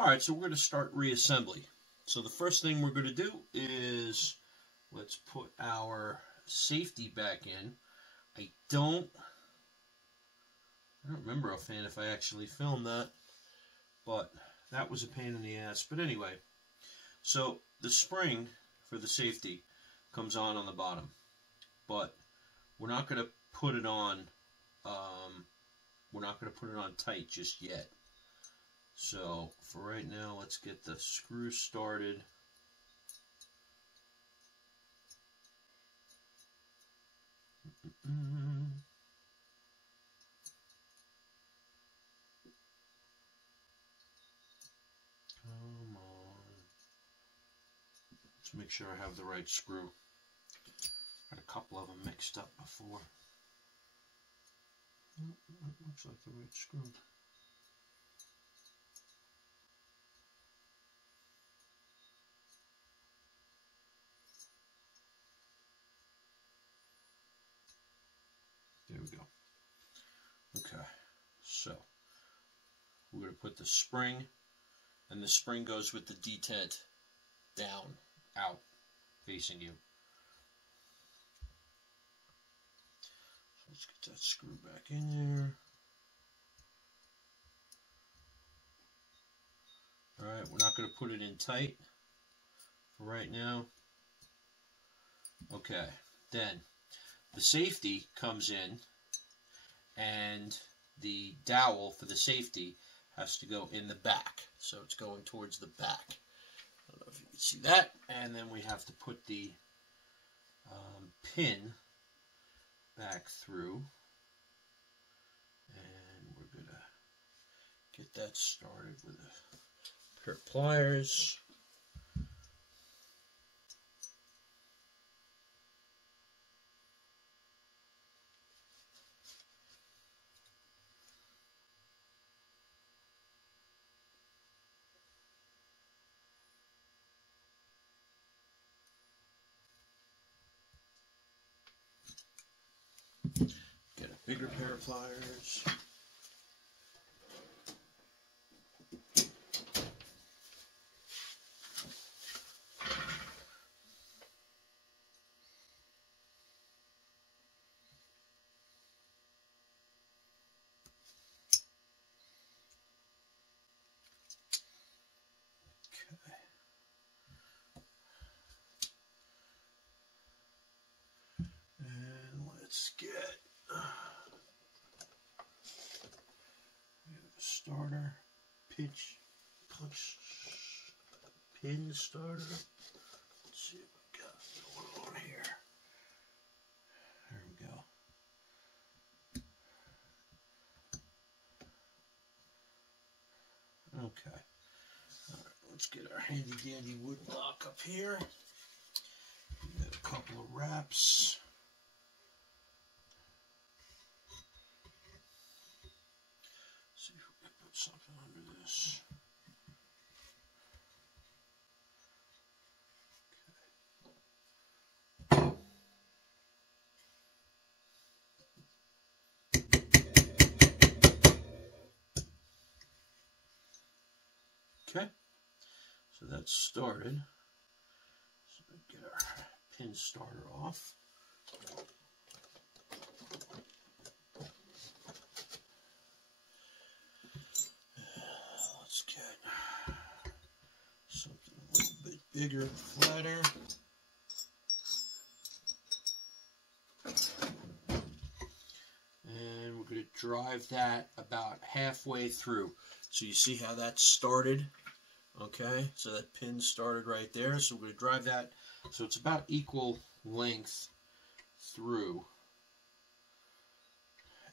Alright, so we're going to start reassembly. So the first thing we're going to do is let's put our safety back in. I don't remember offhand if I actually filmed that, but that was a pain in the ass. But anyway, so the spring for the safety comes on the bottom, but we're not going to put it on. We're not going to put it on tight just yet. So for right now, let's get the screw started. Come on. Let's make sure I have the right screw. Got a couple of them mixed up before. Looks like the right screw. There we go. Okay, so we're going to put the spring, and the spring goes with the detent down, out, facing you. So let's get that screw back in there. Alright, we're not going to put it in tight for right now. Okay, then the safety comes in, and the dowel for the safety has to go in the back. So it's going towards the back. I don't know if you can see that. And then we have to put the pin back through. And we're going to get that started with a pair of pliers. Get a bigger pair of pliers. Let's get a starter, punch, pin starter. Let's see what we got going on here. There we go. Okay. All right, let's get our handy dandy wood block up here. We got a couple of wraps. See if we can put something under this. Okay, so that's started. So we get our pin starter off. Let's get something a little bit bigger and flatter. And we're going to drive that about halfway through. So you see how that started? Okay, so that pin started right there. So we're going to drive that so it's about equal length through.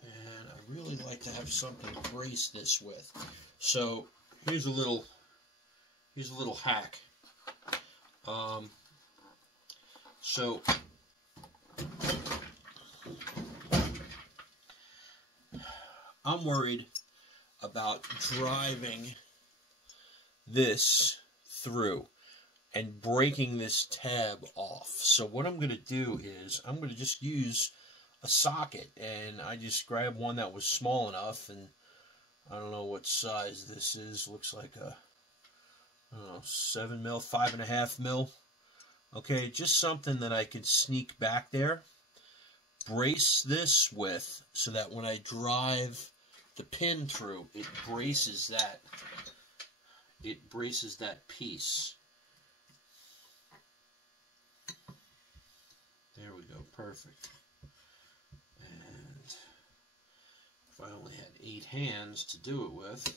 And I really like to have something to brace this with. So here's a little hack. So I'm worried about driving this through and breaking this tab off. So what I'm going to do is I'm going to just use a socket, and I just grabbed one that was small enough, and I don't know what size this is. Looks like a 7 mil, 5.5 mil. Okay, just something that I can sneak back there. Brace this with, so that when I drive the pin through, it braces that. It braces that piece. There we go, perfect. And if I only had 8 hands to do it with,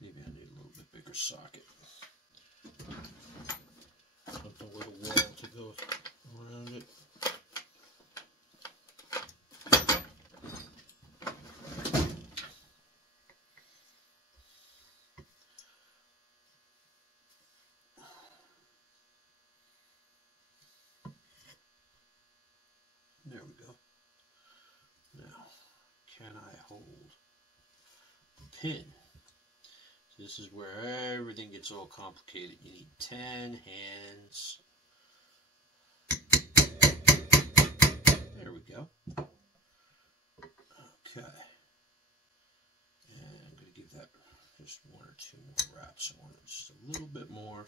maybe I need a little bit bigger socket. Something with a wall to go around it. There we go. Now, can I hold the pin? This is where everything gets all complicated. You need 10 hands. There we go. Okay. And I'm going to give that just 1 or 2 more wraps. I want it just a little bit more.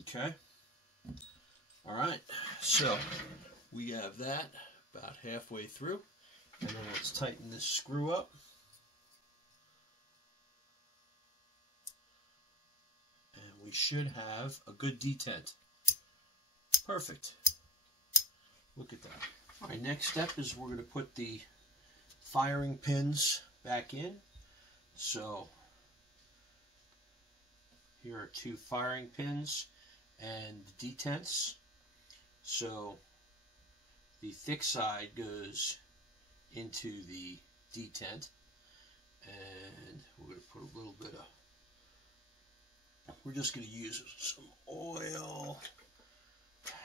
Okay. All right. So we have that about halfway through. And then let's tighten this screw up. And we should have a good detent. Perfect. Look at that. All right, next step is we're going to put the firing pins back in. So here are 2 firing pins and detents. So the thick side goes into the detent, and we're going to put a little bit of, we're just going to use some oil.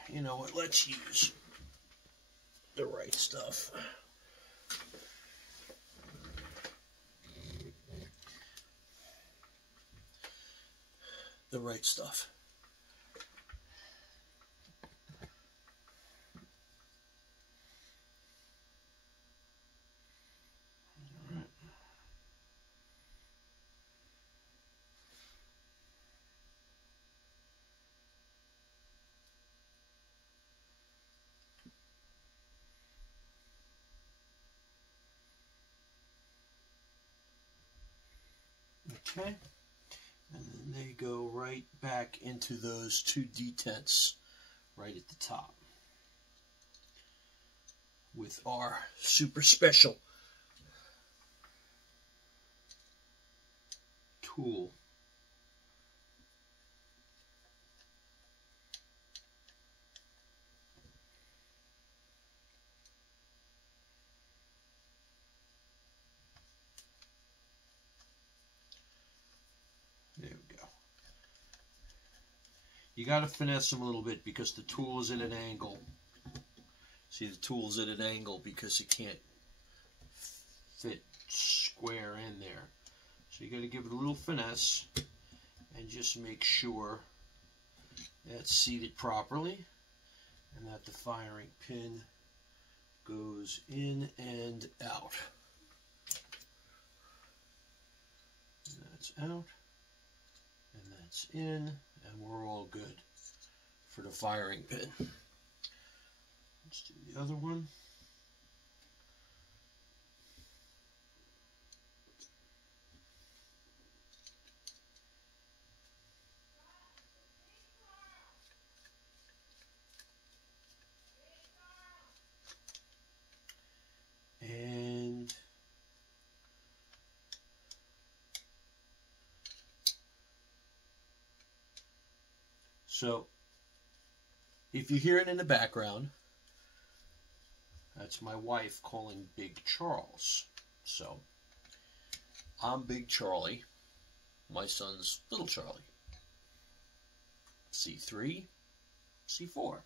You know what, let's use the right stuff. The right stuff. Okay, and then they go right back into those 2 detents right at the top with our super special tool. There we go. You got to finesse them a little bit because the tool is at an angle. See, the tool's at an angle because it can't fit square in there. So you got to give it a little finesse and just make sure that's seated properly and that the firing pin goes in and out. And that's out. And that's in, and we're all good for the firing pin. Let's do the other one. And so If you hear it in the background, that's my wife calling Big Charles. So, I'm Big Charlie. My son's Little Charlie. C3, C4.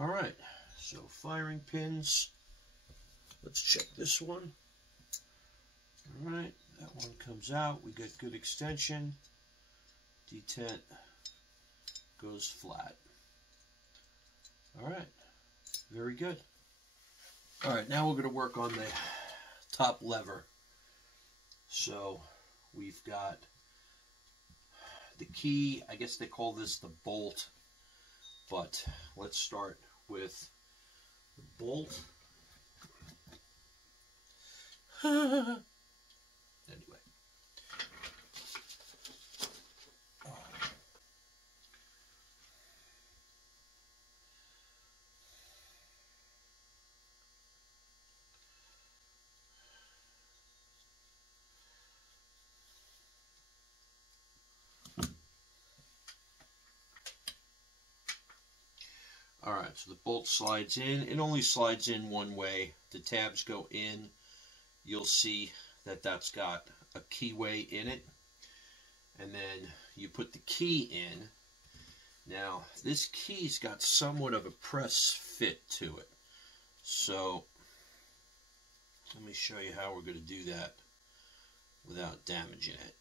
Alright, so firing pins. Let's check this one. Alright, that one comes out. We get good extension. Detent goes flat. Alright, very good. Alright, now we're going to work on the top lever. So we've got the key. I guess they call this the bolt, but let's start with the bolt. Anyway. Alright, so the bolt slides in. It only slides in one way. The tabs go in. You'll see that that's got a keyway in it. And then you put the key in. Now, this key's got somewhat of a press fit to it. So, let me show you how we're going to do that without damaging it.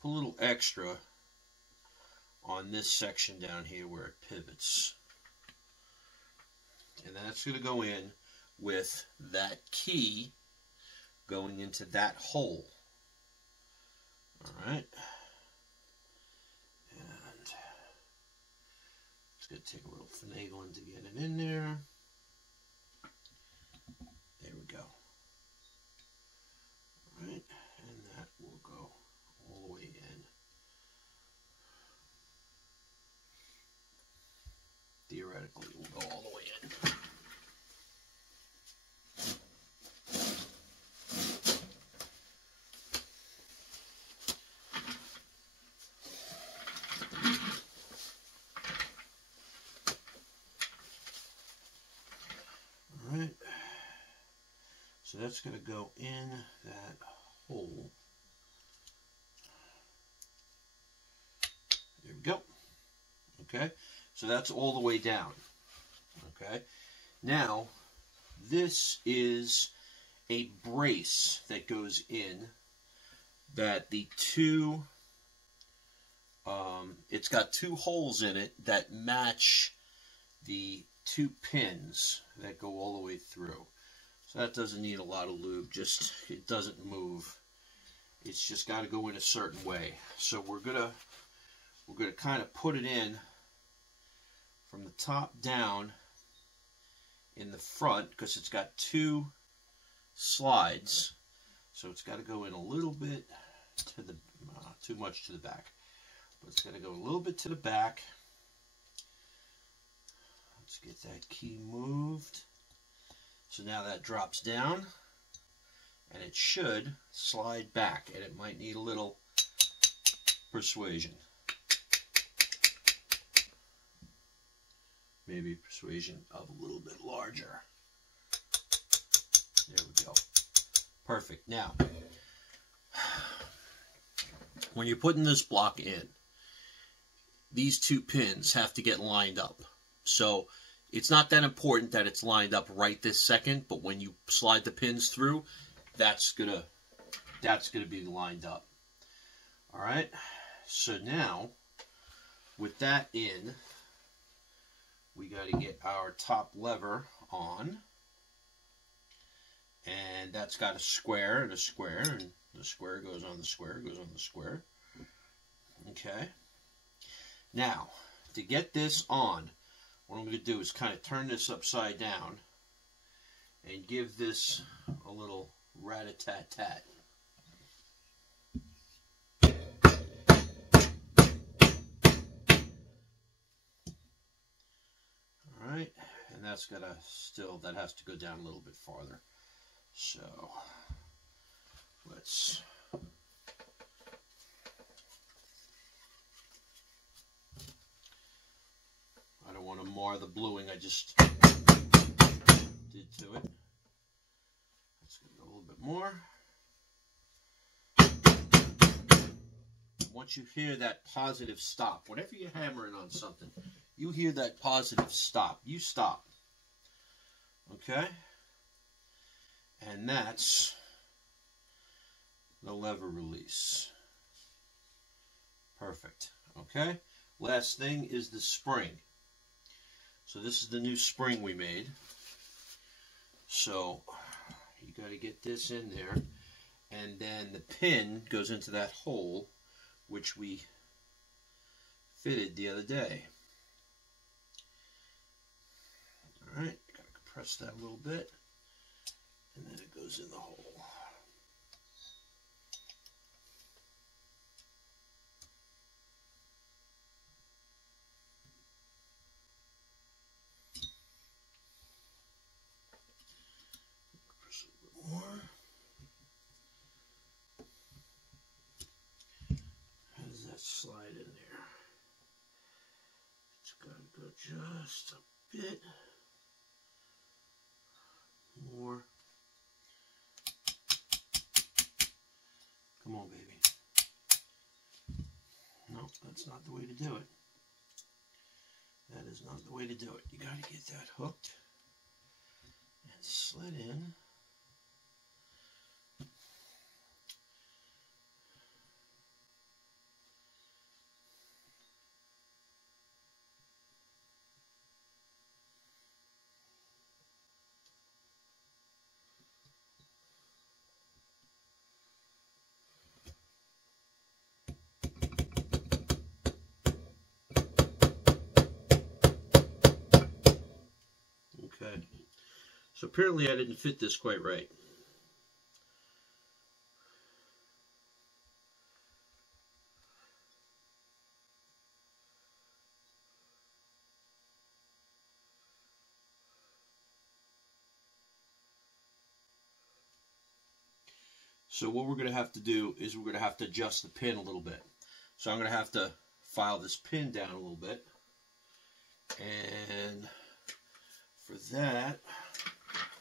Put a little extra on this section down here where it pivots. And that's going to go in with that key going into that hole. Alright. And it's going to take a little finagling to get it in there. There we go. Alright. And that will go all the way in. Theoretically, it will go all the way in. Alright. So that's going to go in that hole. There we go. Okay. So that's all the way down. Okay. Now, this is a brace that goes in that the two, it's got two holes in it that match the two pins that go all the way through. So that doesn't need a lot of lube, just, it doesn't move. It's just got to go in a certain way. So we're gonna kind of put it in from the top down in the front, because it's got two slides, so it's got to go in a little bit to the too much to the back, but it's got to go a little bit to the back. Let's get that key moved. So now that drops down, and it should slide back, and it might need a little persuasion. Maybe persuasion of a little bit larger. There we go. Perfect. Now, when you're putting this block in, these two pins have to get lined up. So it's not that important that it's lined up right this second, but when you slide the pins through, that's gonna be lined up. All right. So now, with that in, we got to get our top lever on, and that's got a square and a square, and the square goes on the square, goes on the square. Okay. Now, to get this on, what I'm going to do is kind of turn this upside down and give this a little rat-a-tat-tat. Alright, and that's got to still, that has to go down a little bit farther. So, let's I don't want to mar the bluing I just did to it. Let's get a little bit more. Once you hear that positive stop, whenever you're hammering on something, you hear that positive stop, you stop. Okay? And that's the lever release. Perfect. Okay? Last thing is the spring. So this is the new spring we made. So you got to get this in there. And then the pin goes into that hole which we fitted the other day. Alright, got to compress that a little bit. And then it goes in the hole. Compress a little bit more. How does that slide in there? It's got to go just a bit more. Come on, baby. No, that's not the way to do it. That is not the way to do it. You got to get that hooked and slid in. Okay, so apparently I didn't fit this quite right. So what we're going to have to do is we're going to have to adjust the pin a little bit. So I'm going to have to file this pin down a little bit. And for that,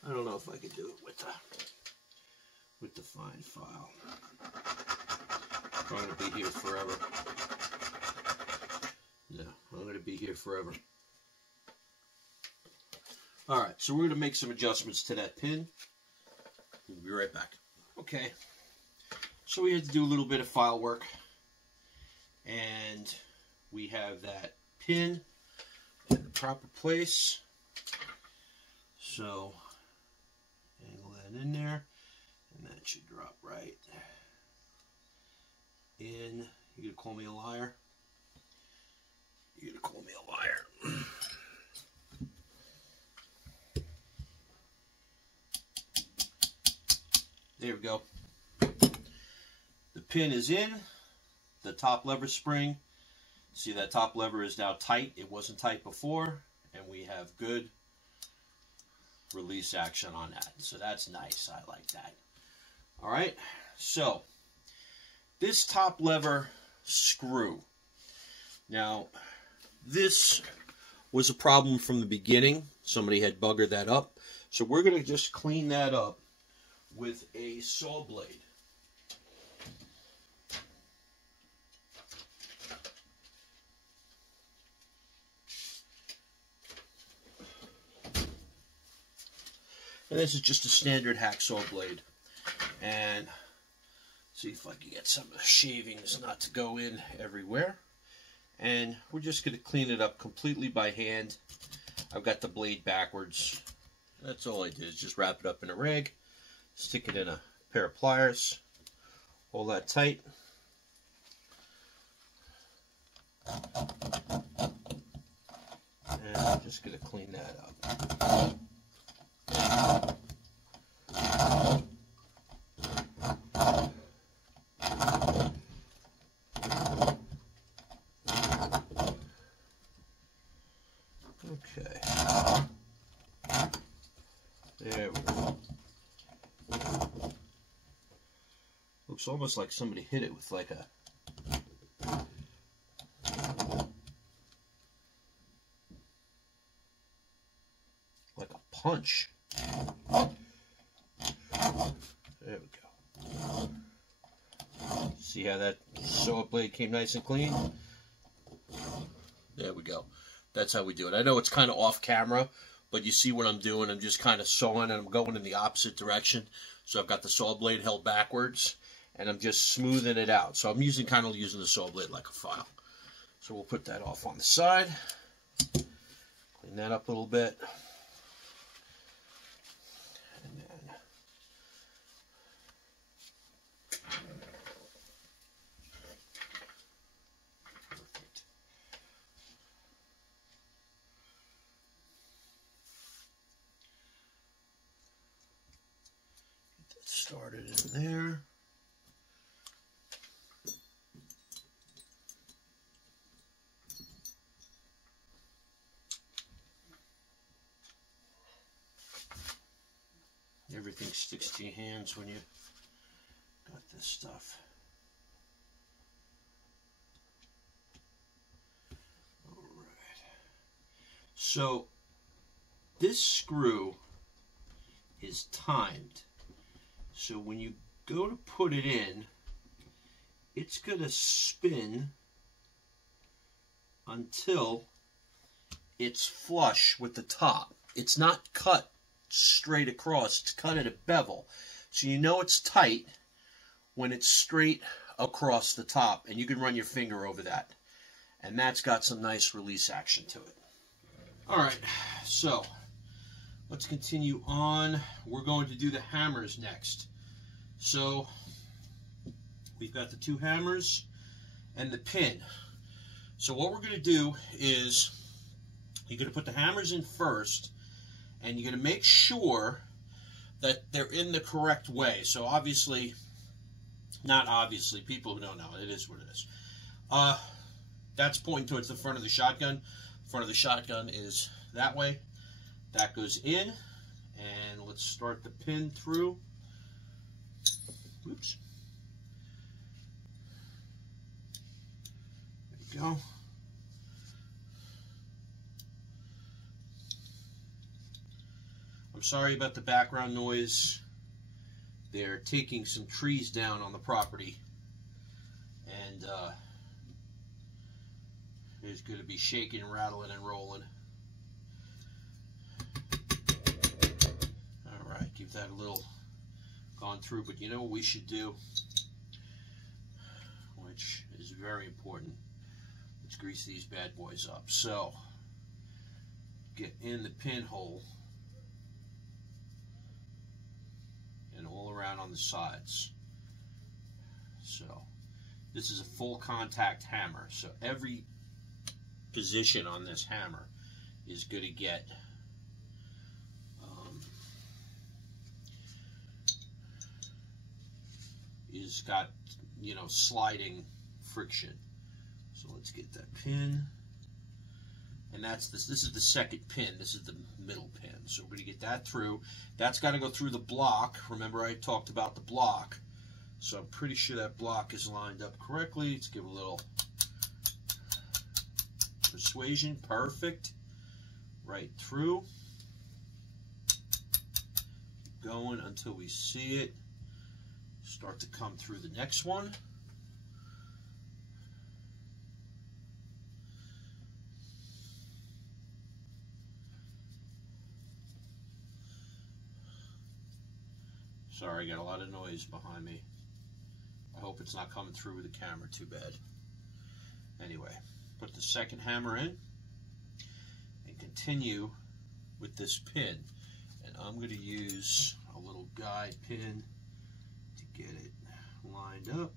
I don't know if I can do it with the fine file. I'm going to be here forever. No, I'm going to be here forever. Alright, so we're going to make some adjustments to that pin. We'll be right back. Okay, so we had to do a little bit of file work. And we have that pin in the proper place. So, angle that in there, and that should drop right in. You gonna call me a liar? You're gonna call me a liar. There we go. The pin is in. The top lever spring. See, that top lever is now tight. It wasn't tight before, and we have good release action on that. So that's nice. I like that. All right. So this top lever screw. Now, this was a problem from the beginning. Somebody had buggered that up. So we're going to just clean that up with a saw blade. And this is just a standard hacksaw blade. And see if I can get some of the shavings not to go in everywhere. And we're just going to clean it up completely by hand. I've got the blade backwards. That's all I did, is just wrap it up in a rag, stick it in a pair of pliers, hold that tight. And I'm just going to clean that up. Okay. There we go. almost like somebody hit it with like a punch. There we go. See how that saw blade came nice and clean? There we go. That's how we do it. I know it's kind of off camera, but you see what I'm doing. I'm just kind of sawing, and I'm going in the opposite direction. So I've got the saw blade held backwards, and I'm just smoothing it out. So I'm kind of using the saw blade like a file. So we'll put that off on the side. Clean that up a little bit. And then perfect. Get that started in there. Everything sticks to your hands when you got this stuff. Alright. So this screw is timed. So when you go to put it in, it's going to spin until it's flush with the top. It's not cut straight across, it's cut at a bevel. So you know it's tight when it's straight across the top, and you can run your finger over that. And that's got some nice release action to it. Alright, so let's continue on. We're going to do the hammers next. So we've got the two hammers and the pin. So what we're going to do is you're going to put the hammers in first, and you're going to make sure that they're in the correct way. So obviously, not obviously, people who don't know, it is what it is. That's pointing towards the front of the shotgun. The front of the shotgun is that way. That goes in, and let's start the pin through. Oops. There we go. I'm sorry about the background noise. They're taking some trees down on the property, and it's going to be shaking, rattling, and rolling. Alright, give that a little gone through, but you know what we should do, which is very important. Let's grease these bad boys up. So, get in the pinhole and all around on the sides. So this is a full contact hammer, so every position on this hammer is going to get is got, you know, sliding friction. So let's get that pin. And that's this is the second pin. This is the middle pin. So we're going to get that through. That's got to go through the block. Remember I talked about the block. So I'm pretty sure that block is lined up correctly. Let's give a little persuasion. Perfect. Right through. Keep going until we see it start to come through the next one. Sorry, I got a lot of noise behind me. I hope it's not coming through with the camera too bad. Anyway, put the second hammer in and continue with this pin. And I'm going to use a little guide pin to get it lined up.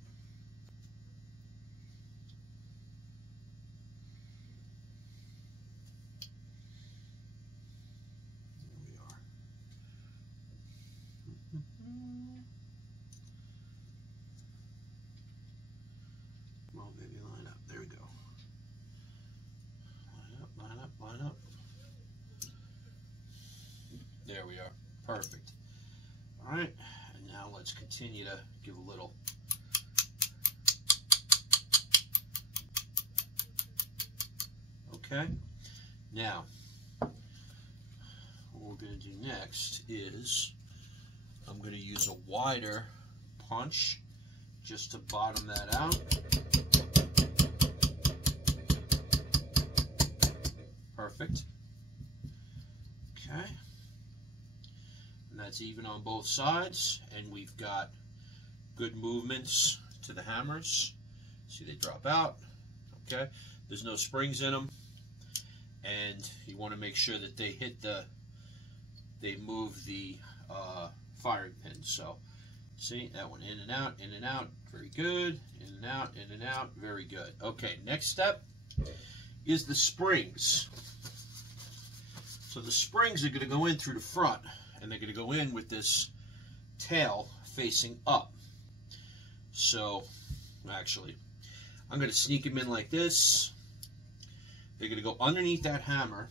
Well, maybe line up. There we go. Line up, line up, line up. There we are. Perfect. All right, and now let's continue to give a little Okay? Now, what we're going to do next is I'm going to use a wider punch just to bottom that out. Perfect. Okay. And that's even on both sides, and we've got good movements to the hammers. See, they drop out. Okay. There's no springs in them, and you want to make sure that they hit they move the firing pin. So see, that one in and out, very good, in and out, very good. Okay, next step is the springs. So the springs are going to go in through the front, and they're going to go in with this tail facing up. So actually, I'm going to sneak them in like this. They're going to go underneath that hammer.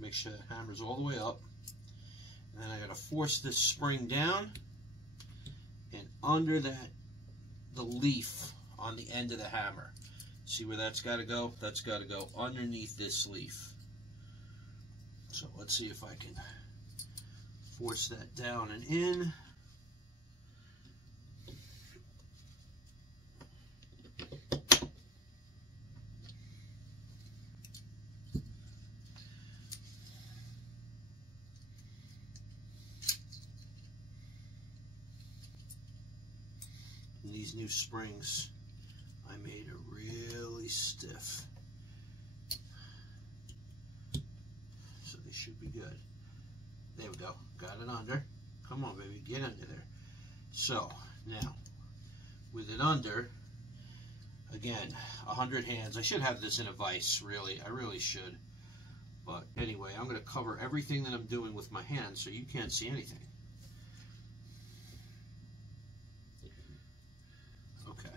Make sure that hammer's all the way up. And then I got to force this spring down and under the leaf on the end of the hammer. See where that's got to go? That's got to go underneath this leaf. So let's see if I can force that down and in. And these new springs, I made it really stiff. So they should be good. There we go. Got it under. Come on, baby. Get under there. So, now, with it under, again, 100 hands. I should have this in a vise, really. I really should. But anyway, I'm going to cover everything that I'm doing with my hands so you can't see anything. Okay.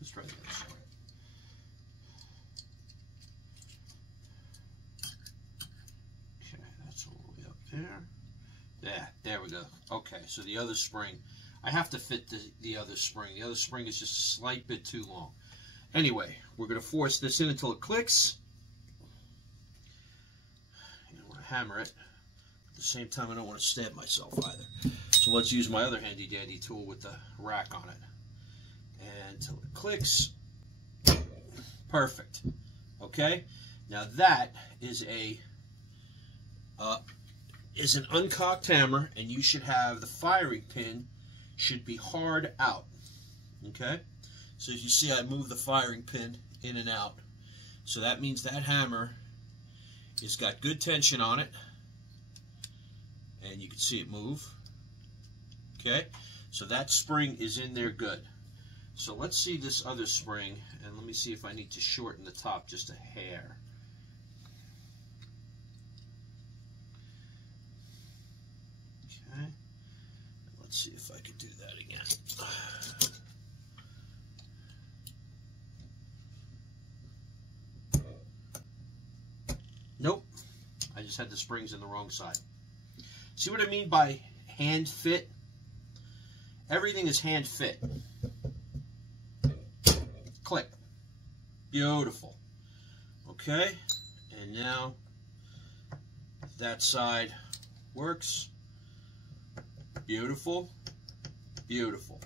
Let's try this. Okay, that's all the way up there. There we go. Okay, so the other spring. I have to fit the other spring. The other spring is just a slight bit too long. Anyway, we're going to force this in until it clicks. I don't want to hammer it. At the same time, I don't want to stab myself either. So let's use my other handy dandy tool with the rack on it. And until it clicks. Perfect. Okay? Now that is an uncocked hammer, and you should have the firing pin should be hard out. Okay? So as you see, I move the firing pin in and out. So that means that hammer has got good tension on it, and you can see it move. Okay? So that spring is in there good. So let's see this other spring, and let me see if I need to shorten the top just a hair. Okay. Let's see if I can do that again. Nope. I just had the springs in the wrong side. See what I mean by hand fit? Everything is hand fit. Click. Beautiful. Okay. And now that side works. Beautiful. Beautiful.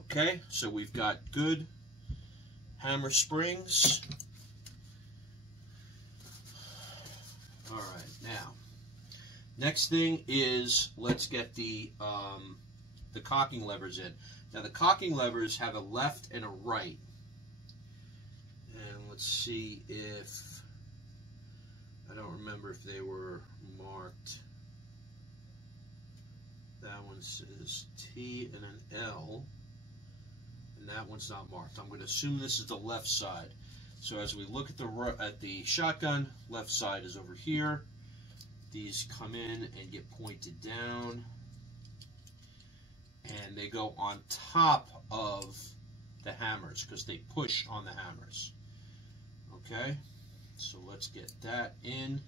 Okay. So we've got good hammer springs. All right. Now, next thing is let's get the cocking levers in. Now the cocking levers have a left and a right. And let's see if, I don't remember if they were marked. That one says T and an L, and that one's not marked. I'm going to assume this is the left side. So as we look at the shotgun, left side is over here. These come in and get pointed down, and they go on top of the hammers because they push on the hammers. Okay, so let's get that in.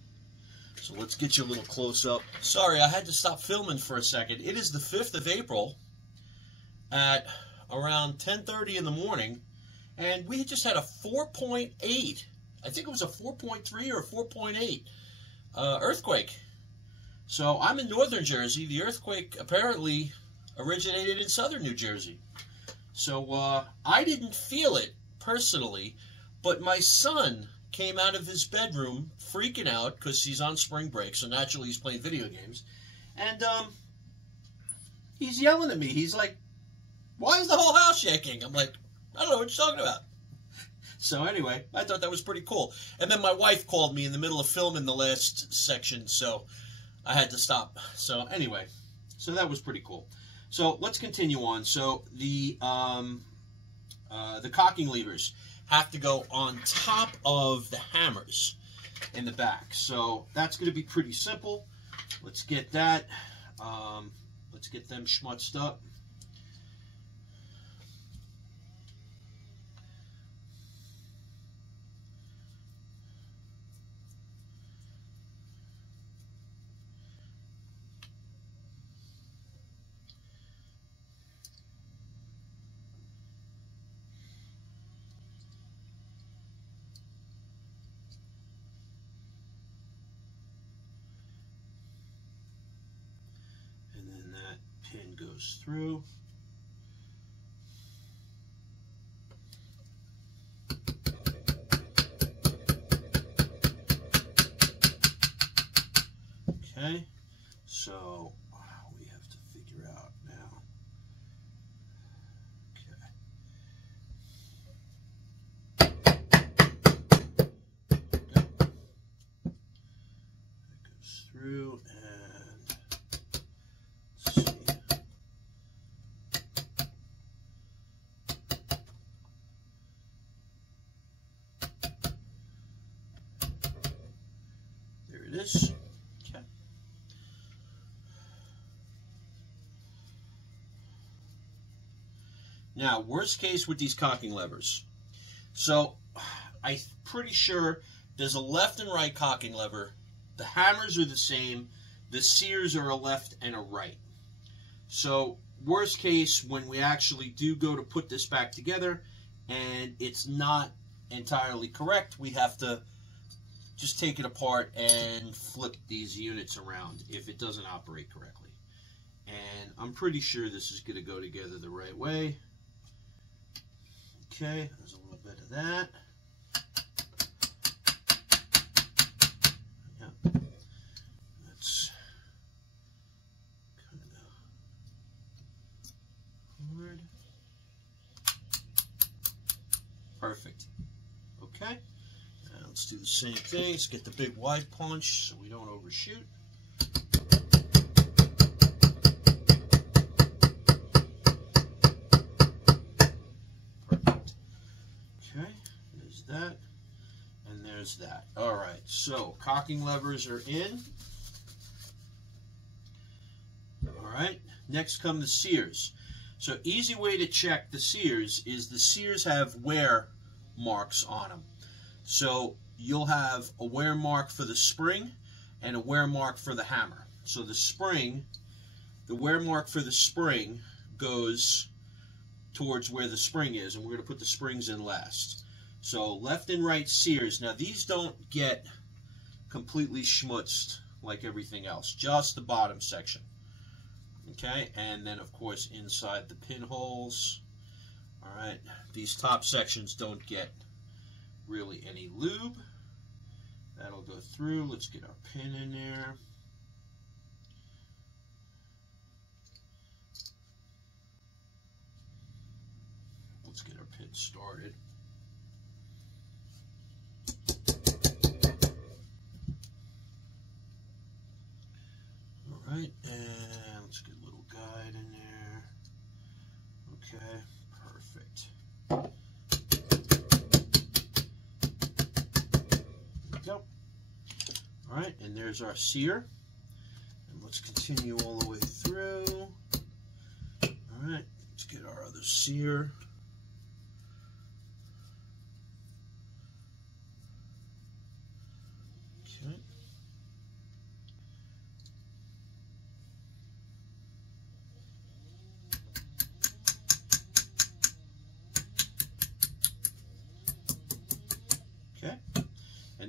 So let's get you a little close up. Sorry, I had to stop filming for a second. It is the 5th of April at around 10:30 in the morning, and we just had a 4.8, I think it was a 4.3 or 4.8 earthquake. So I'm in northern Jersey. The earthquake apparently originated in southern New Jersey. So I didn't feel it personally, but my son came out of his bedroom freaking out because he's on spring break, so naturally he's playing video games. And he's yelling at me. He's like, "Why is the whole house shaking?" I'm like, "I don't know what you're talking about." So anyway, I thought that was pretty cool. And then my wife called me in the middle of filming the last section, so I had to stop. So anyway, so that was pretty cool. So let's continue on. So the cocking levers have to go on top of the hammers in the back. So that's going to be pretty simple. Let's get that. Let's get them schmutzed up. Pin goes through. Okay, so we have to figure out now. Okay. That goes through, and let's see. There it is. Okay. Now, worst case with these cocking levers. So, I'm pretty sure there's a left and right cocking lever. The hammers are the same. The sears are a left and a right. So, worst case, when we actually do go to put this back together and it's not entirely correct, we have to just take it apart and flip these units around if it doesn't operate correctly. And I'm pretty sure this is going to go together the right way. Okay, there's a little bit of that. Yeah. That's kind of hard. Perfect. Okay. Now let's do the same thing. Let's get the big wide punch so we don't overshoot. That, and there's that. All right, so cocking levers are in. All right, next come the sears. So easy way to check the sears is the sears have wear marks on them. So you'll have a wear mark for the spring and a wear mark for the hammer. So the spring, the wear mark for the spring goes towards where the spring is, and we're going to put the springs in last. So left and right sears. Now these don't get completely schmutzed like everything else, just the bottom section. Okay, and then of course inside the pinholes. All right, these top sections don't get really any lube. That'll go through. Let's get our pin in there. Let's get our pin started. Right, and let's get a little guide in there. Okay, perfect. There we go. All right, and there's our sear. And let's continue all the way through. All right, let's get our other sear. Okay.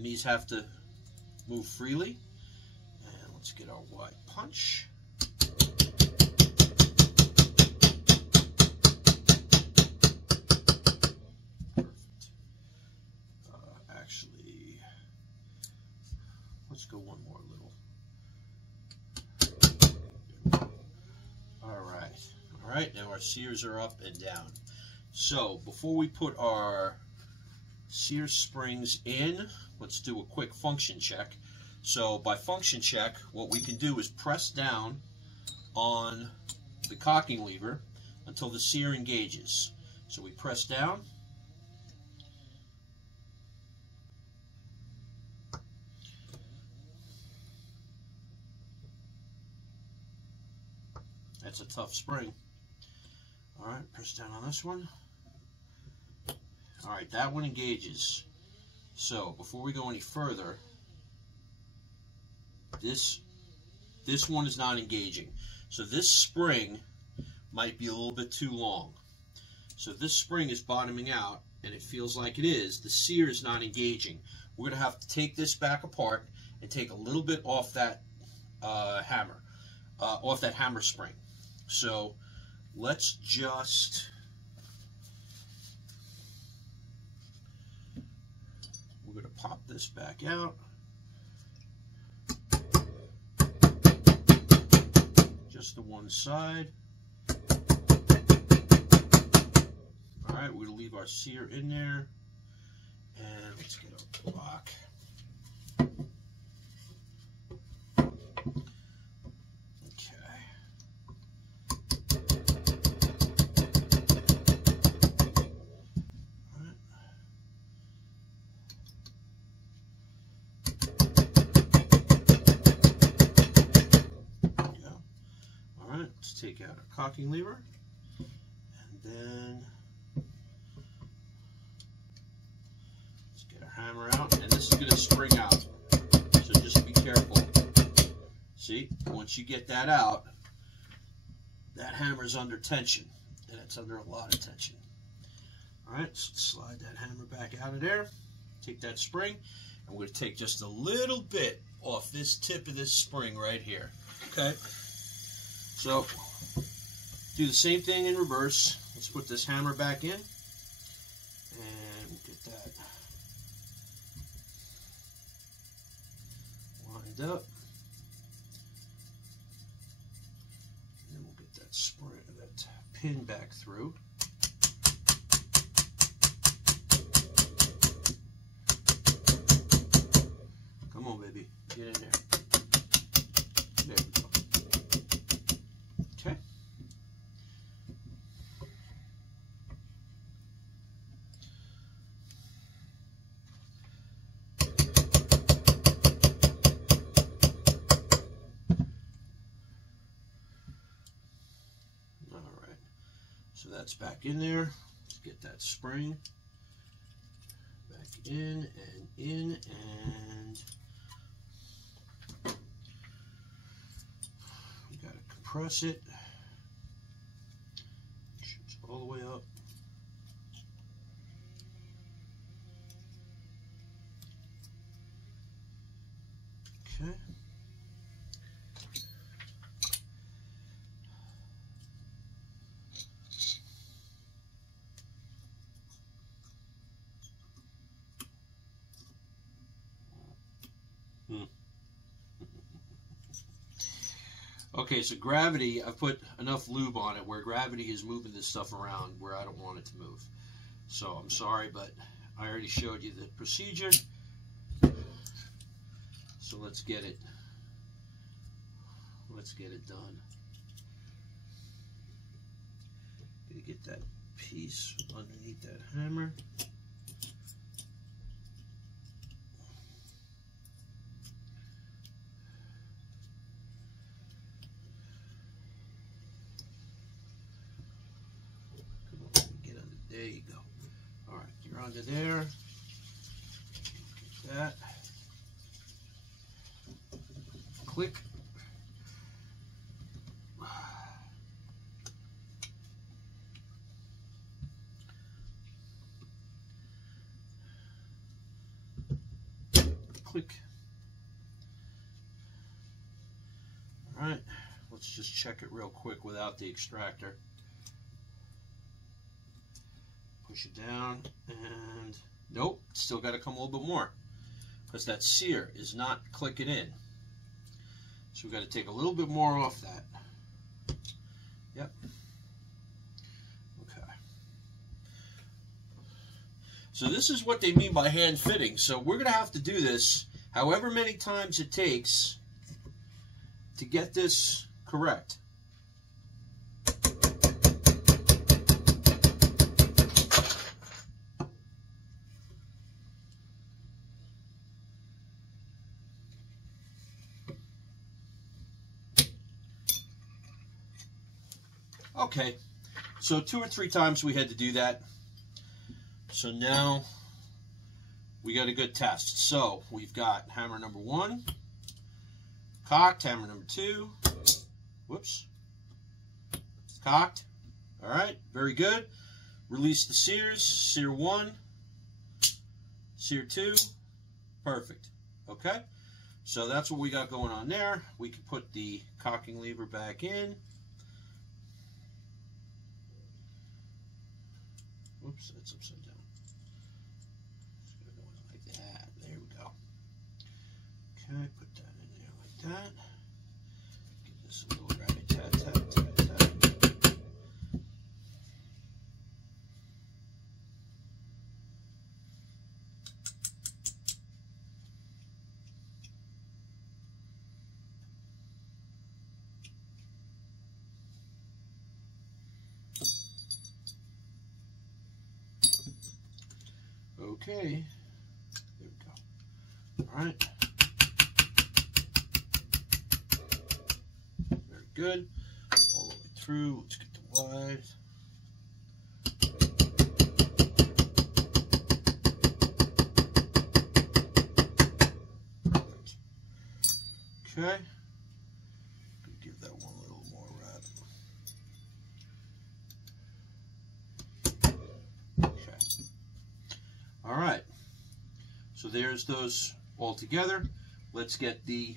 and these have to move freely. And let's get our wide punch. Perfect. Actually, let's go one more little. All right, now our sears are up and down. So before we put our sear springs in, let's do a quick function check. So by function check, what we can do is press down on the cocking lever until the sear engages. So we press down. That's a tough spring. All right, press down on this one. All right, that one engages. So before we go any further, this one is not engaging. So this spring might be a little bit too long. So this spring is bottoming out, and it feels like it is. The sear is not engaging. We're going to have to take this back apart and take a little bit off that hammer spring. So let's just, we're going to pop this back out. Just the one side. All right, we're going to leave our sear in there. And let's get our block. Let's take out our cocking lever, and then let's get our hammer out, and this is going to spring out, so just be careful. See, once you get that out, that hammer is under tension, and it's under a lot of tension. All right, so slide that hammer back out of there, take that spring, and we're going to take just a little bit off this tip of this spring right here, okay? So, do the same thing in reverse. Let's put this hammer back in, and we'll get that lined up. And then we'll get that spring, that pin back through. Come on, baby, get in there. There we go. Okay. All right. So that's back in there. Let's get that spring back in and in, and we got to compress it. Shoots all the way up. Okay. Okay, so gravity, I've put enough lube on it where gravity is moving this stuff around where I don't want it to move. So I'm sorry, but I already showed you the procedure. So let's get it done. Gotta get that piece underneath that hammer. There you go. All right, you're under there. Get that. Click. click. All right, let's just check it real quick without the extractor. Push it down, and nope, still got to come a little bit more because that sear is not clicking in. So we've got to take a little bit more off that. Yep. Okay. So this is what they mean by hand fitting. So we're going to have to do this however many times it takes to get this correct. Okay, so 2 or 3 times we had to do that. So now we got a good test. So we've got hammer number 1, cocked, hammer number 2, whoops, cocked. All right, very good. Release the sears, sear 1, sear 2, perfect. Okay, so that's what we got going on there. We can put the cocking lever back in. Whoops, that's upside down. Just gonna go like that. There we go. Okay, put that in there like that. Give this a little rabbit tat tat tat tat. Okay, there we go. All right, very good. All the way through. Let's get the wide. Perfect. Okay, give that one a little more wrap. All right, so there's those all together. Let's get the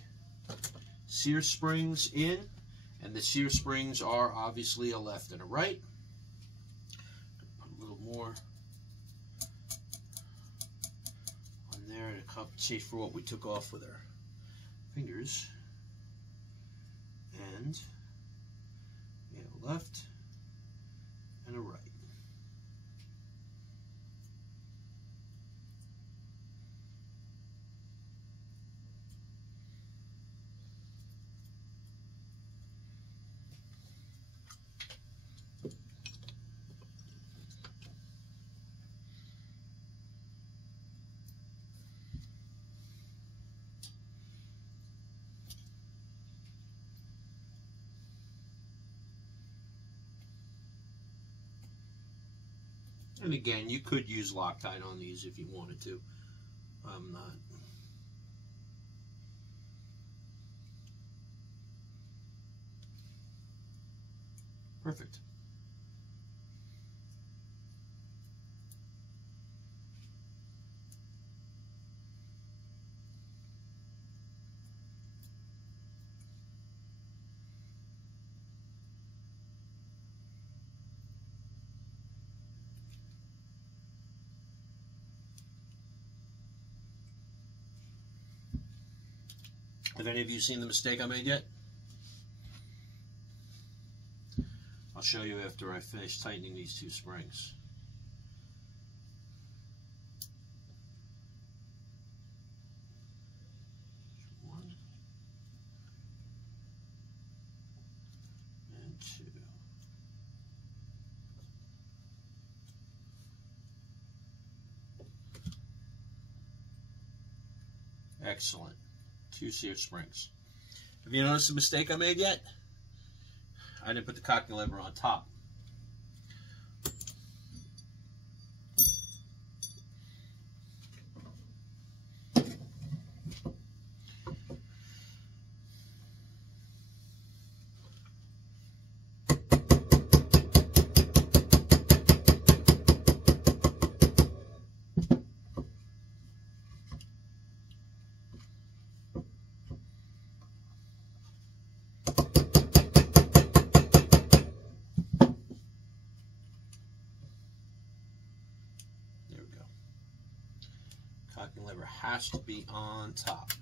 sear springs in, and the sear springs are obviously a left and a right. Put a little more on there to compensate for what we took off with our fingers. And we have a left and a right. And again, you could use Loctite on these if you wanted to. I'm not. Perfect. Have any of you seen the mistake I made yet? I'll show you after I finish tightening these 2 springs. One and 2. Excellent. 2 sear springs. Have you noticed the mistake I made yet? I didn't put the cocking lever on top. has to be on top.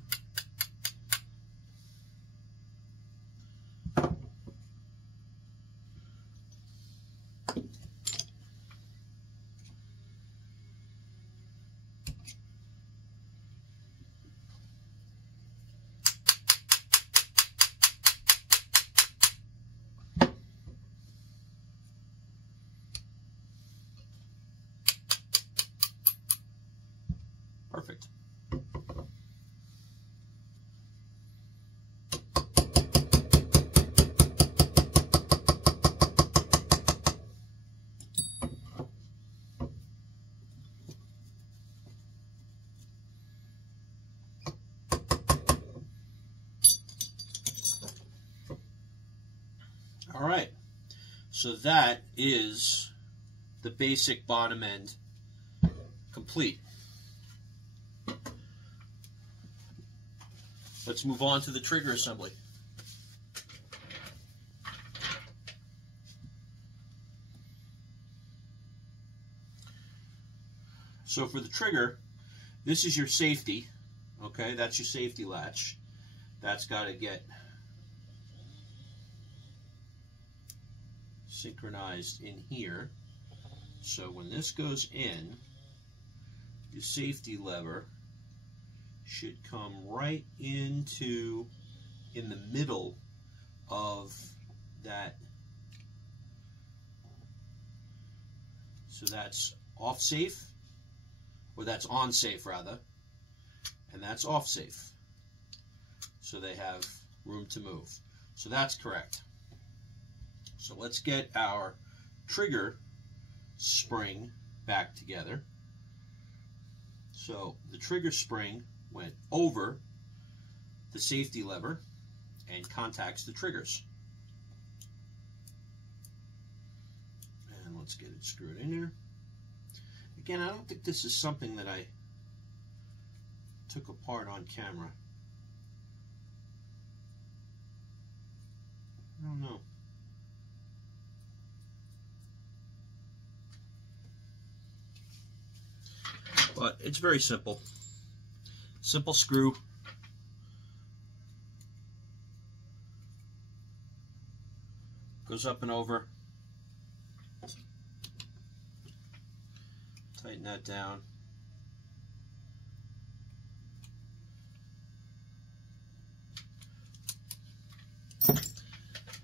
Perfect. All right, so that is the basic bottom end complete. Let's move on to the trigger assembly. So for the trigger, this is your safety, okay? That's your safety latch. That's got to get synchronized in here. So when this goes in, your safety lever should come right into, in the middle of that. So that's off safe, or that's on safe rather, and that's off safe. So they have room to move. So that's correct. So let's get our trigger spring back together. So the trigger spring went over the safety lever and contacts the triggers. And let's get it screwed in there. Again, I don't think this is something that I took apart on camera. I don't know. But it's very simple. Simple screw. Goes up and over. Tighten that down.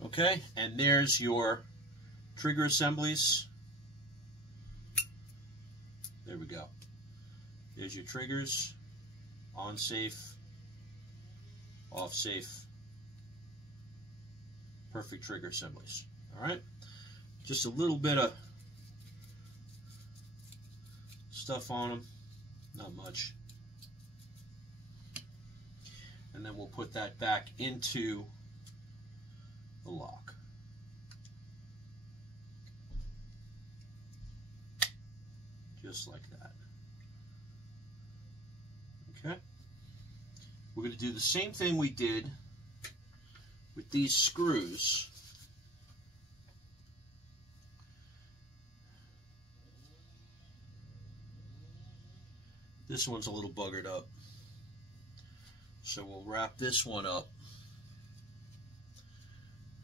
Okay, and there's your trigger assemblies. There we go. There's your triggers, on safe, off safe, perfect trigger assemblies. All right, just a little bit of stuff on them, not much. And then we'll put that back into the lock. Just like that. Okay. We're going to do the same thing we did with these screws. This one's a little buggered up. So we'll wrap this one up.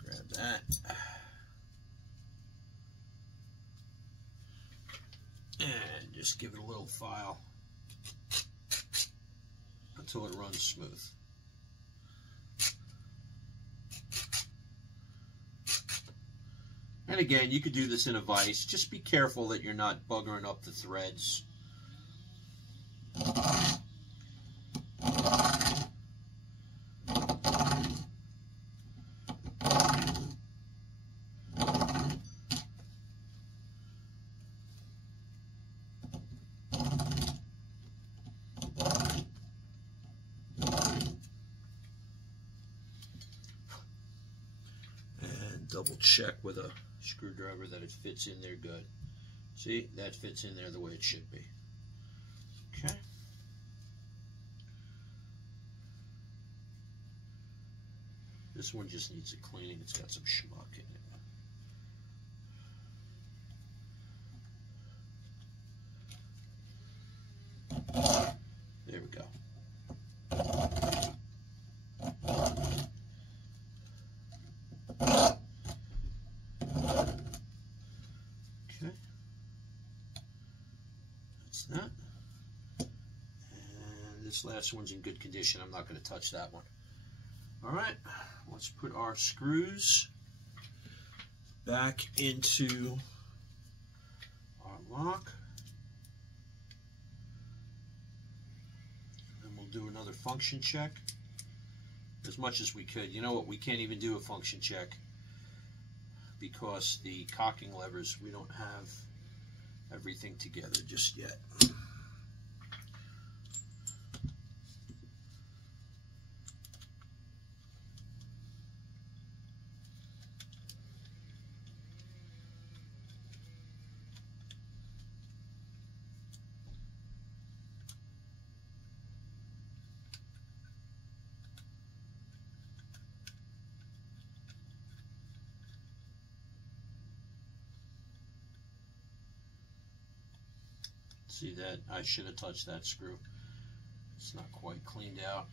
Grab that. And just give it a little file until it runs smooth. And again, you could do this in a vise. Just be careful that you're not buggering up the threads. Double check with a screwdriver that it fits in there good. See, that fits in there the way it should be. Okay. This one just needs a cleaning. It's got some schmuck in it. There we that. And this last one's in good condition. I'm not going to touch that one. All right, let's put our screws back into our lock. And then we'll do another function check as much as we could. You know what? We can't even do a function check because the cocking levers, we don't have everything together just yet. See that? I should have touched that screw. It's not quite cleaned out.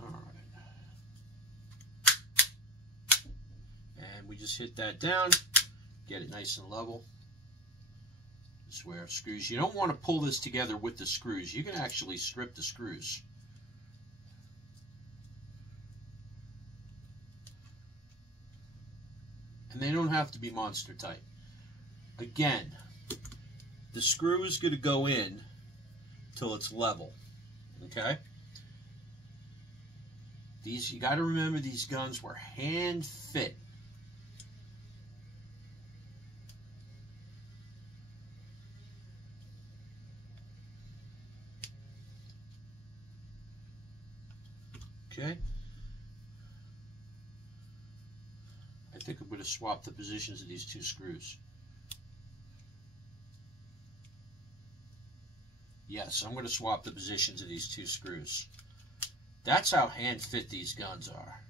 All right. And we just hit that down, get it nice and level. Where screws, you don't want to pull this together with the screws. You can actually strip the screws. And they don't have to be monster tight. Again, the screw is going to go in till it's level. Okay? These, you got to remember, these guns were hand fit. Okay, I think I'm going to swap the positions of these two screws. Yes, I'm going to swap the positions of these two screws. That's how hand fit these guns are.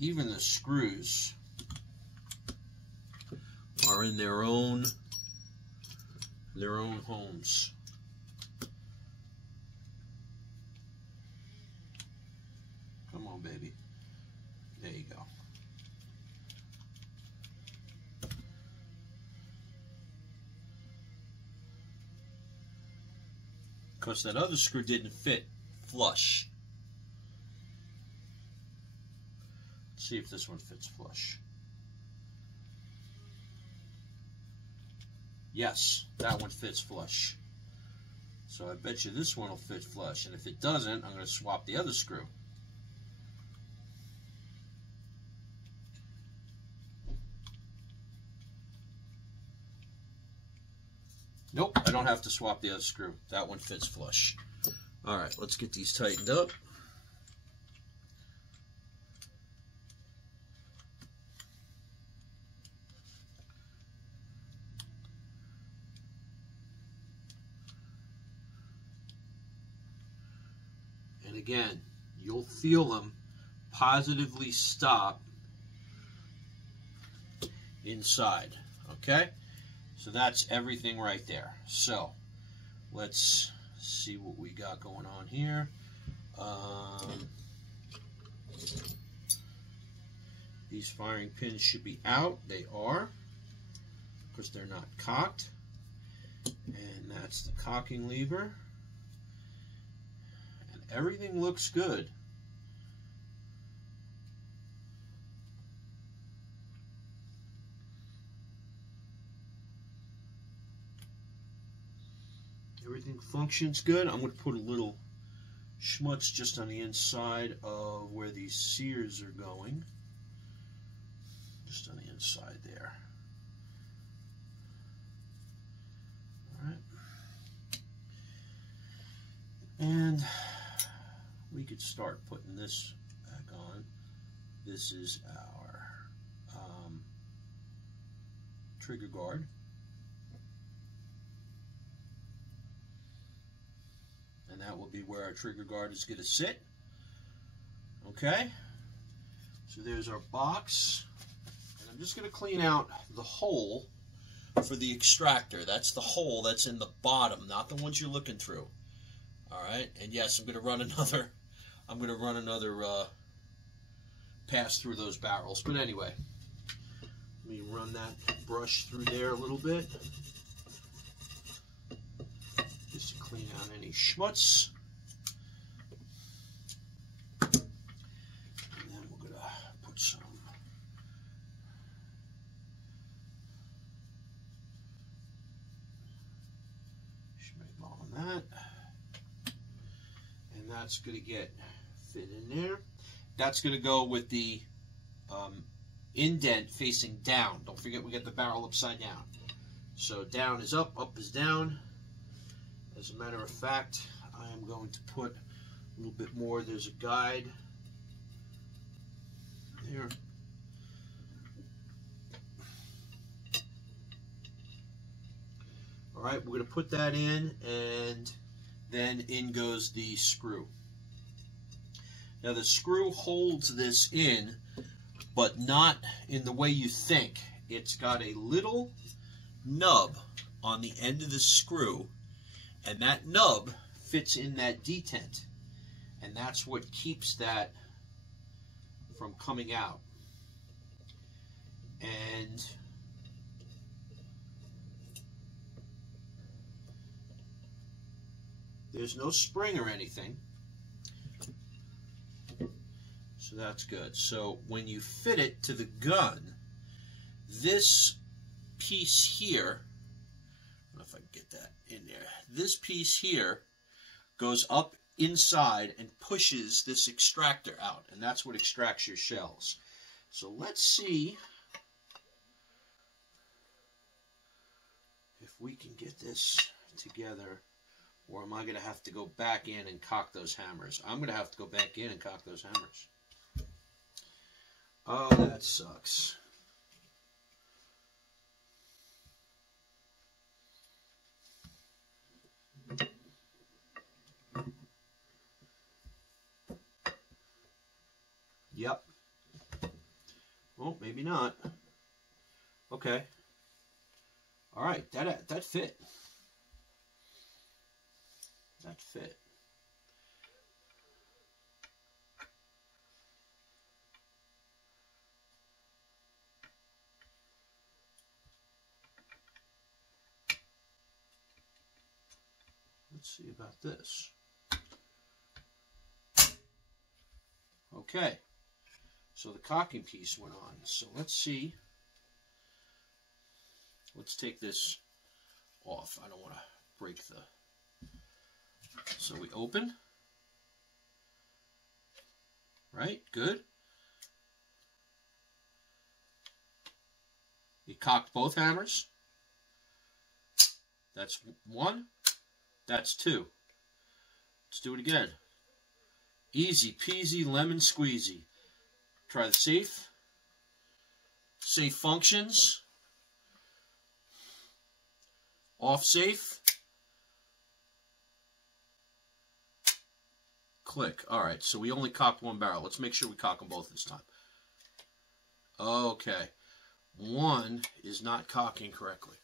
Even the screws are in their own homes. Come on, baby. There you go. Because that other screw didn't fit flush. Let's see if this one fits flush. Yes, that one fits flush. So I bet you this one will fit flush. And if it doesn't, I'm going to swap the other screw. Nope, I don't have to swap the other screw. That one fits flush. All right, let's get these tightened up. And again, you'll feel them positively stop inside, okay? So that's everything right there. So let's see what we got going on here. These firing pins should be out. They are, because they're not cocked. And that's the cocking lever. And everything looks good. Everything functions good. I'm going to put a little schmutz just on the inside of where these sears are going. Just on the inside there. Alright. And we could start putting this back on. This is our trigger guard. And that will be where our trigger guard is going to sit. Okay, so there's our box. And I'm just going to clean out the hole for the extractor. That's the hole that's in the bottom, not the ones you're looking through. All right, and yes, I'm going to run another pass through those barrels. But anyway, let me run that brush through there a little bit, just to clean out any schmutz. And then we're going to put some schmegma on that. And that's going to get fit in there. That's going to go with the indent facing down. Don't forget we get the barrel upside down. So down is up, up is down. As a matter of fact, I am going to put a little bit more. There's a guide there. All right, we're going to put that in, and then in goes the screw. Now the screw holds this in, but not in the way you think. It's got a little nub on the end of the screw, and that nub fits in that detent, and that's what keeps that from coming out. And there's no spring or anything, so that's good. So when you fit it to the gun, this piece here, I don't know if I can get that in there, this piece here goes up inside and pushes this extractor out, and that's what extracts your shells. So let's see if we can get this together, or am I going to have to go back in and cock those hammers? I'm going to have to go back in and cock those hammers. Oh, that sucks. Yep. Well, maybe not. Okay. All right, that fit. That fit. Let's see about this. Okay. So the cocking piece went on. So let's see. Let's take this off. I don't want to break the... So we open. Right? Good. You cocked both hammers. That's one. That's two. Let's do it again. Easy peasy lemon squeezy. Try the safe. Safe functions. Off safe. Click. Alright, so we only cocked one barrel. Let's make sure we cock them both this time. Okay. One is not cocking correctly.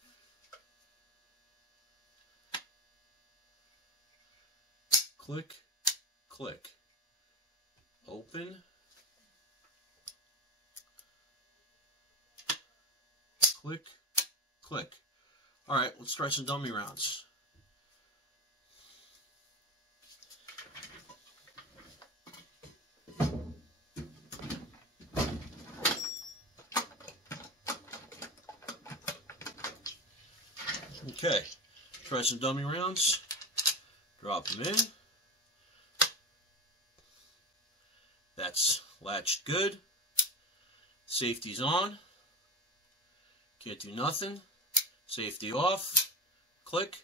Click. Click. Open. Click. Click. Alright, let's try some dummy rounds. Okay, try some dummy rounds. Drop them in. That's latched good. Safety's on. Can't do nothing. Safety off. Click.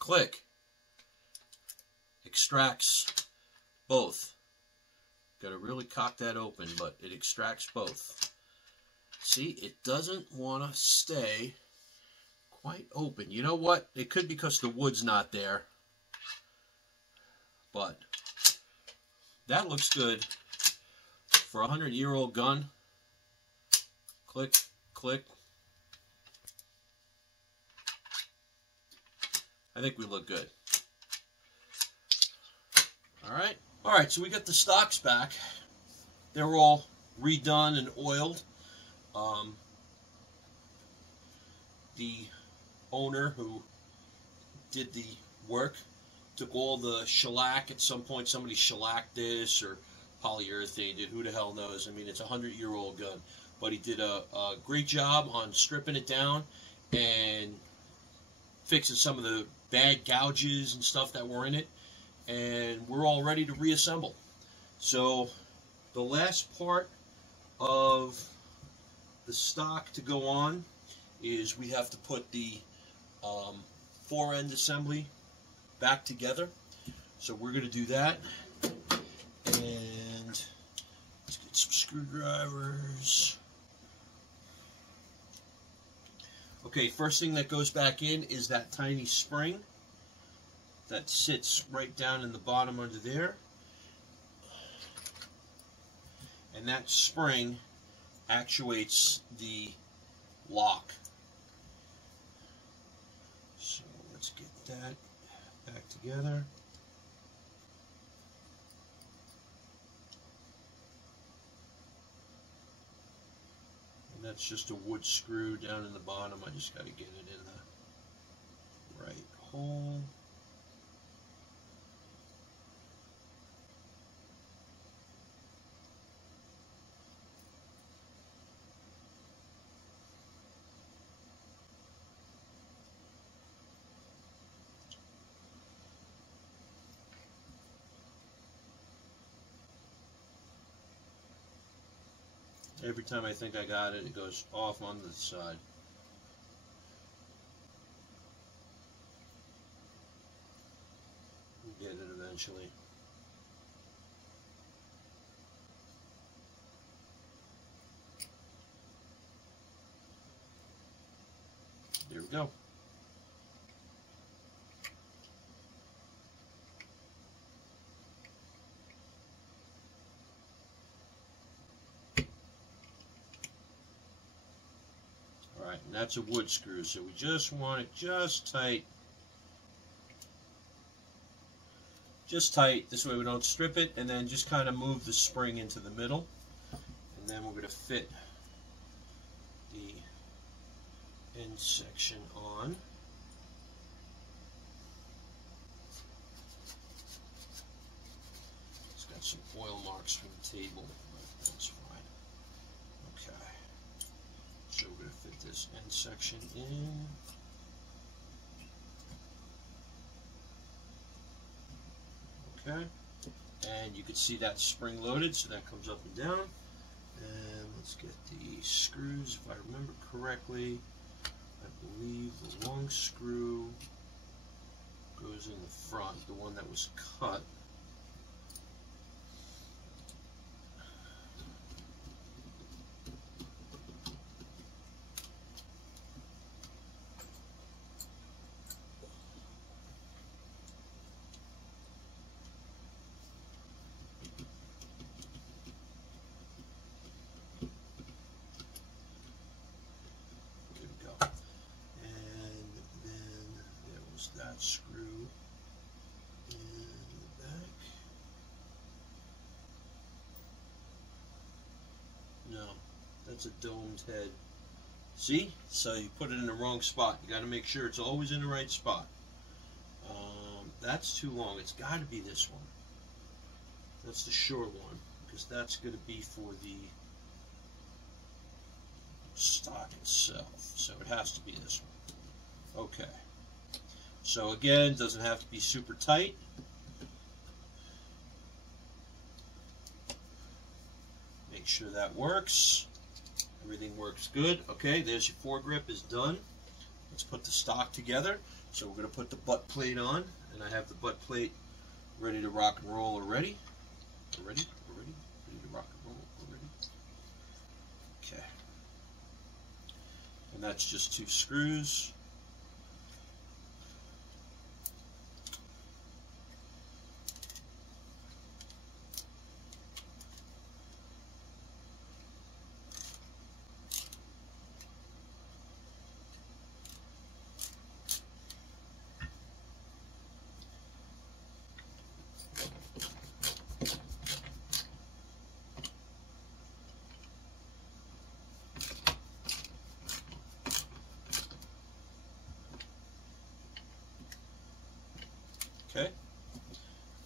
Click. Extracts both. Got to really cock that open, but it extracts both. See, it doesn't want to stay quite open. You know what? It could be because the wood's not there. But that looks good for a 100-year-old gun. Click, click. I think we look good. All right, so we got the stocks back. They're all redone and oiled. The owner who did the work took all the shellac. At some point, somebody shellacked this or polyurethane did. Who the hell knows? I mean, it's a 100-year-old gun. But he did a great job on stripping it down and fixing some of the bad gouges and stuff that were in it. And we're all ready to reassemble. So the last part of the stock to go on is we have to put the fore-end assembly back together. So we're going to do that. And let's get some screwdrivers. Okay, first thing that goes back in is that tiny spring that sits right down in the bottom under there. And that spring actuates the lock. So let's get that back together. And that's just a wood screw down in the bottom. I just got to get it in the right hole. Every time I think I got it, it goes off on the side. We'll get it eventually. There we go. Alright, and that's a wood screw, so we just want it just tight. Just tight, this way we don't strip it, and then just kind of move the spring into the middle. And then we're going to fit the end section on. It's got some oil marks from the table, but that's fine. Okay. So we're going to fit this end section in. Okay. And you can see that spring loaded, so that comes up and down. And let's get the screws. If I remember correctly, I believe the long screw goes in the front, the one that was cut. That screw in the back. No, that's a domed head. See? So you put it in the wrong spot. You got to make sure it's always in the right spot. That's too long. It's got to be this one. That's the short one, because that's going to be for the stock itself. So it has to be this one. Okay. So again, doesn't have to be super tight. Make sure that works. Everything works good. Okay, there's your foregrip is done. Let's put the stock together. So we're going to put the butt plate on, and I have the butt plate ready to rock and roll already. Ready to rock and roll already. Okay. And that's just 2 screws.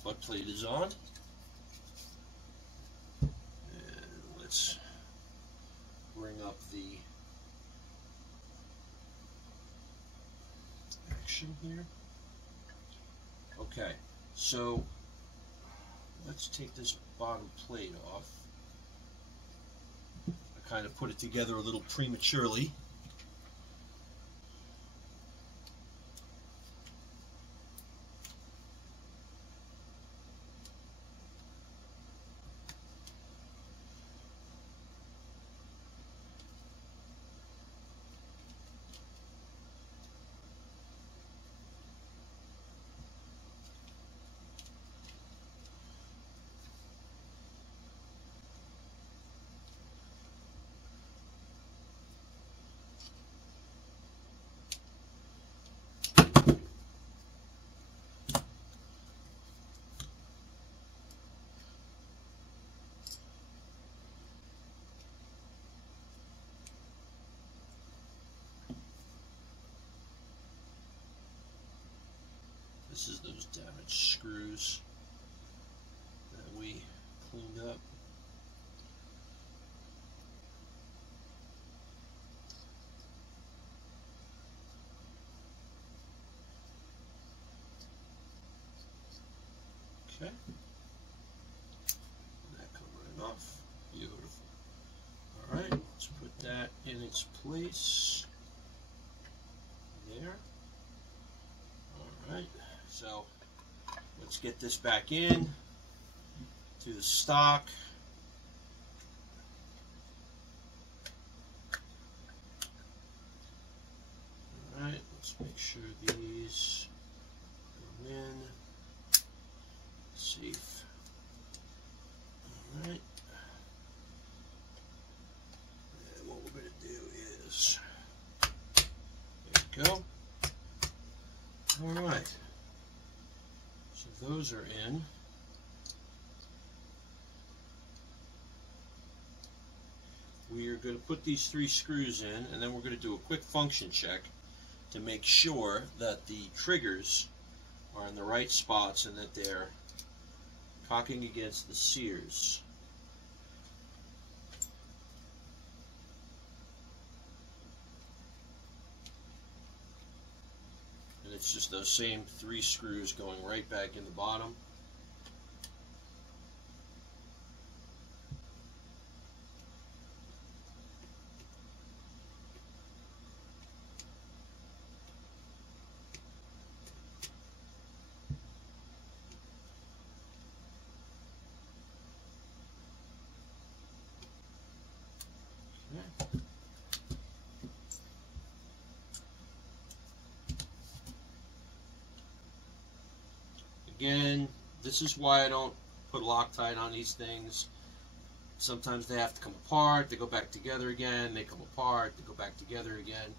butt plate is on. And let's bring up the action here. Okay, so let's take this bottom plate off. I kind of put it together a little prematurely. This is those damaged screws that we cleaned up. Okay. That come right off. Beautiful. Alright, let's put that in its place. There. Alright. So let's get this back in to the stock. Alright, let's make sure these go in safe. Alright. And what we're going to do is, there we go. Alright. So those are in. We are going to put these 3 screws in, and then we're going to do a quick function check to make sure that the triggers are in the right spots and that they're cocking against the sears. And it's just those same 3 screws going right back in the bottom. Again, this is why I don't put Loctite on these things. Sometimes they have to come apart, they go back together again, they come apart, they go back together again.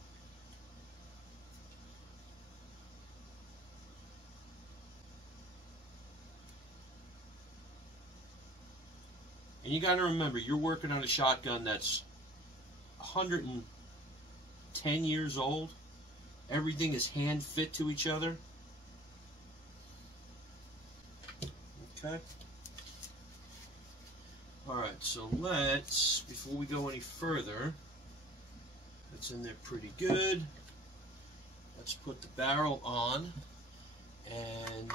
And you got to remember, you're working on a shotgun that's 110 years old. Everything is hand fit to each other. Okay. Alright, so let's, before we go any further, that's in there pretty good. Let's put the barrel on and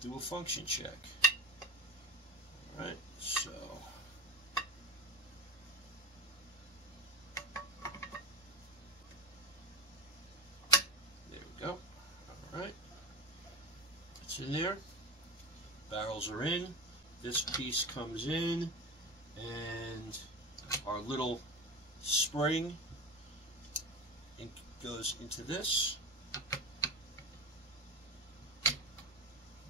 do a function check. Alright, so there we go. Alright, it's in there. Barrels are in. This piece comes in, and our little spring goes into this.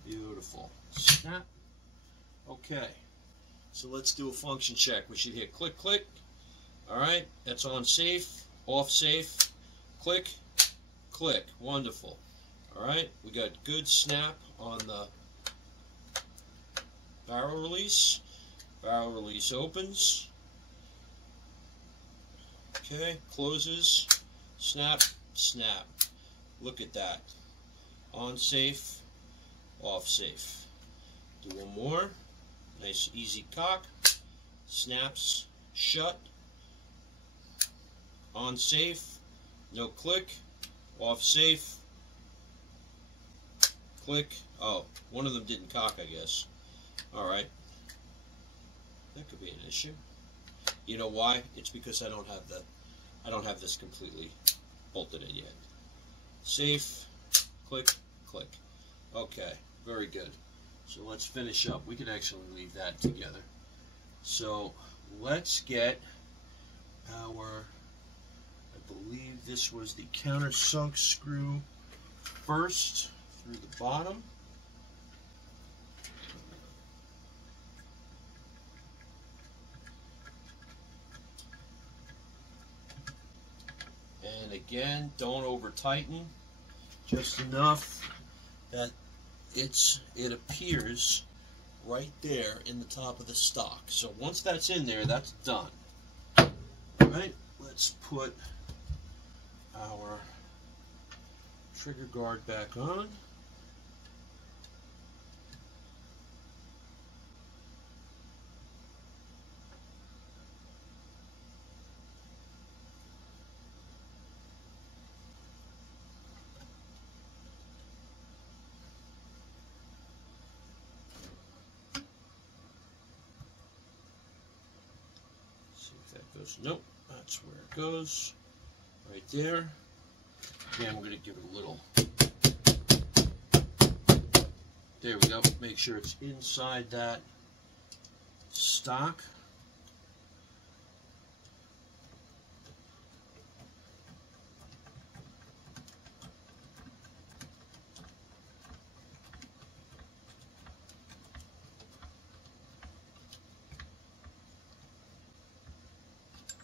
Beautiful. Snap. Okay, so let's do a function check. We should hit click, click. Alright, that's on safe, off safe, click, click. Wonderful. Alright, we got good snap on the barrel release. Barrel release opens. Okay, closes. Snap, snap. Look at that. On safe, off safe. Do one more. Nice easy cock. Snaps shut. On safe. No click. Off safe. Click. Oh, one of them didn't cock, I guess. Alright. That could be an issue. You know why? It's because I don't have this completely bolted in yet. Safe. Click. Click. Okay. Very good. So let's finish up. We can actually leave that together. So let's get our, I believe this was the countersunk screw first through the bottom. And again, don't over tighten, just enough that it appears right there in the top of the stock. So once that's in there, that's done. All right, let's put our trigger guard back on. Nope, that's where it goes. Right there. Again, we're going to give it a little. There we go. Make sure it's inside that stock.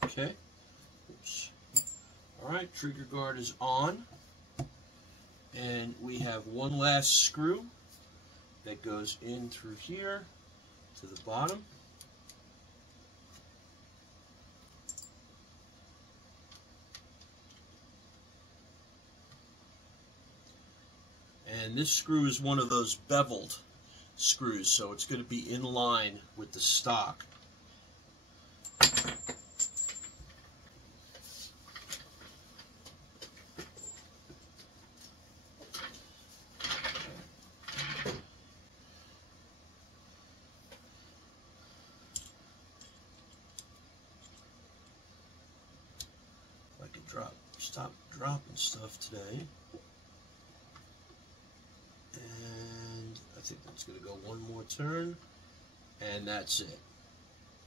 Okay. Oops. Alright, trigger guard is on. And we have one last screw that goes in through here to the bottom. And this screw is one of those beveled screws, so it's going to be in line with the stock. Stop dropping stuff today. And I think that's going to go one more turn. And that's it.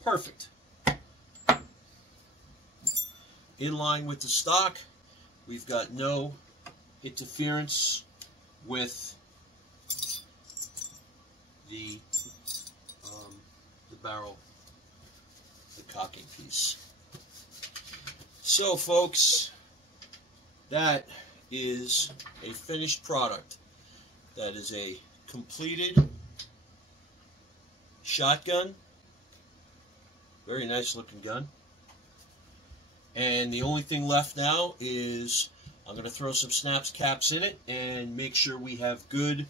Perfect. In line with the stock. We've got no interference with the barrel, the cocking piece. So folks, that is a finished product. That is a completed shotgun. Very nice looking gun. And the only thing left now is I'm going to throw some snaps caps in it and make sure we have good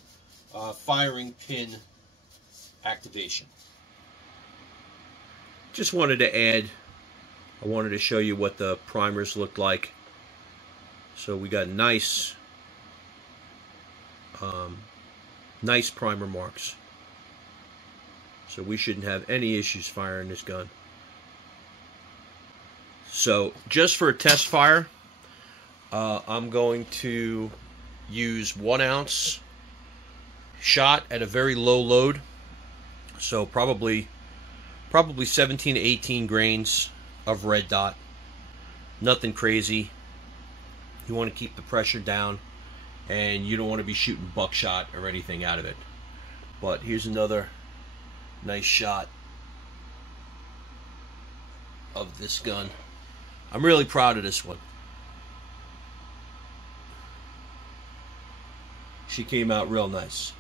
firing pin activation. Just wanted to add, I wanted to show you what the primers looked like. So we got nice primer marks. So we shouldn't have any issues firing this gun. So just for a test fire, I'm going to use 1 ounce shot at a very low load. So probably 17 to 18 grains of red dot. Nothing crazy. You want to keep the pressure down, and you don't want to be shooting buckshot or anything out of it. But here's another nice shot of this gun. I'm really proud of this one. She came out real nice.